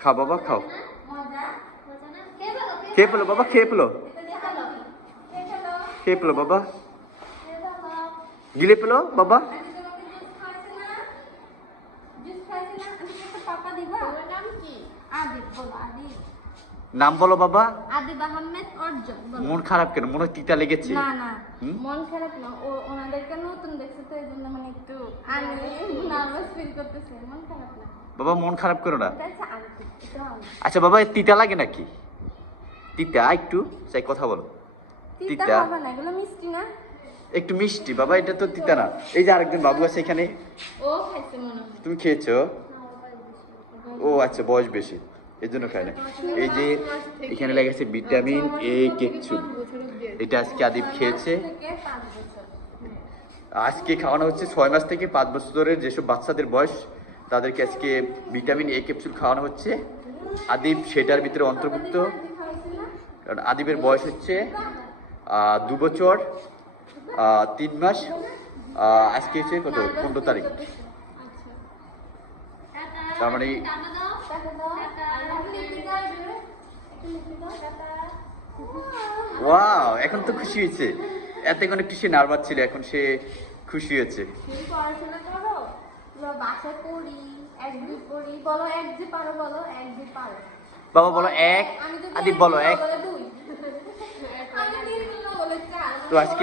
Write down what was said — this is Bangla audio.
খাও বাবা খাও। মজা? মজা না? খেয়ে ফেলো বাবা খেয়ে দিয়ে খেয়ে ফেলো। বাবা। গিলে ফেলো বাবা। নাম কি? বলো আদিব। নাম বলো বাবা। আদিব আহমেদ অর্জন মন খারাপ কেন? মনে হয় তিতা লেগেছে। না না। মন খারাপ না। ও ওনাদেরকে নতুন দেখছে তো এই মানে একটু আমি নার্ভাস ফিল করতেছে। মন খারাপ না। বাবা মন খারাপ করো না। আচ্ছা বাবা তিতা লাগে নাকি? তিতা একটু চাই কথা বলো। তিতা মিষ্টি না? একটু মিষ্টি বাবা এটা তো তিতা না। এই যে আরেকজন বাবু আছে এখানে। তুমি খেয়েছো? ও আচ্ছা বয়স বেশি। এই জন্য খায় না। এই যে এখানে লেগেছে ভিটামিন এ কেচ্ছু এটা আজকে আদিব খেয়েছে। বছর আজকে খাওয়ানো হচ্ছে ছয় মাস থেকে পাঁচ বছরের যেসব বাচ্চাদের বয়স তাদেরকে আজকে ভিটামিন এ ক্যাপসুল খাওয়ানো হচ্ছে। আদিব সেটার ভিতরে অন্তর্ভুক্ত। কারণ আদিবের বয়স হচ্ছে দু বছর তিন মাস। আজকে হচ্ছে কত? পনেরো তারিখ। তার মানে ওয়াও, এখন তো খুশি হয়েছে। এতক্ষণ একটু সে নার্ভাস ছিল, এখন সে খুশি হয়েছে। তুমি পড়াশোনা করো এক দুই পড়ি বলো এক যে পারো বলো এক যে পারো। বাবা বলো এক আমি যদি বলো এক। আমি তিন বলে চার তো আজকে